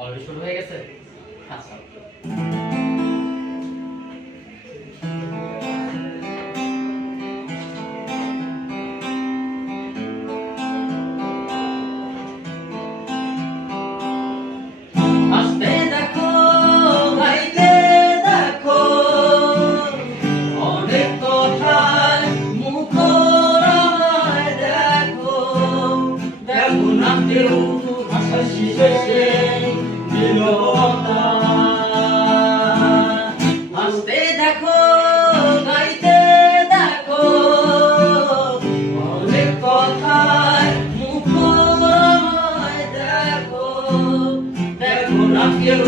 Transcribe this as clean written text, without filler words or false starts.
Already শুরু হয়ে গেছে। আচ্ছা, হাসতে দেখো গাইতে দেখো অনেক কথায় মুখর দেখো দেখো না কেউ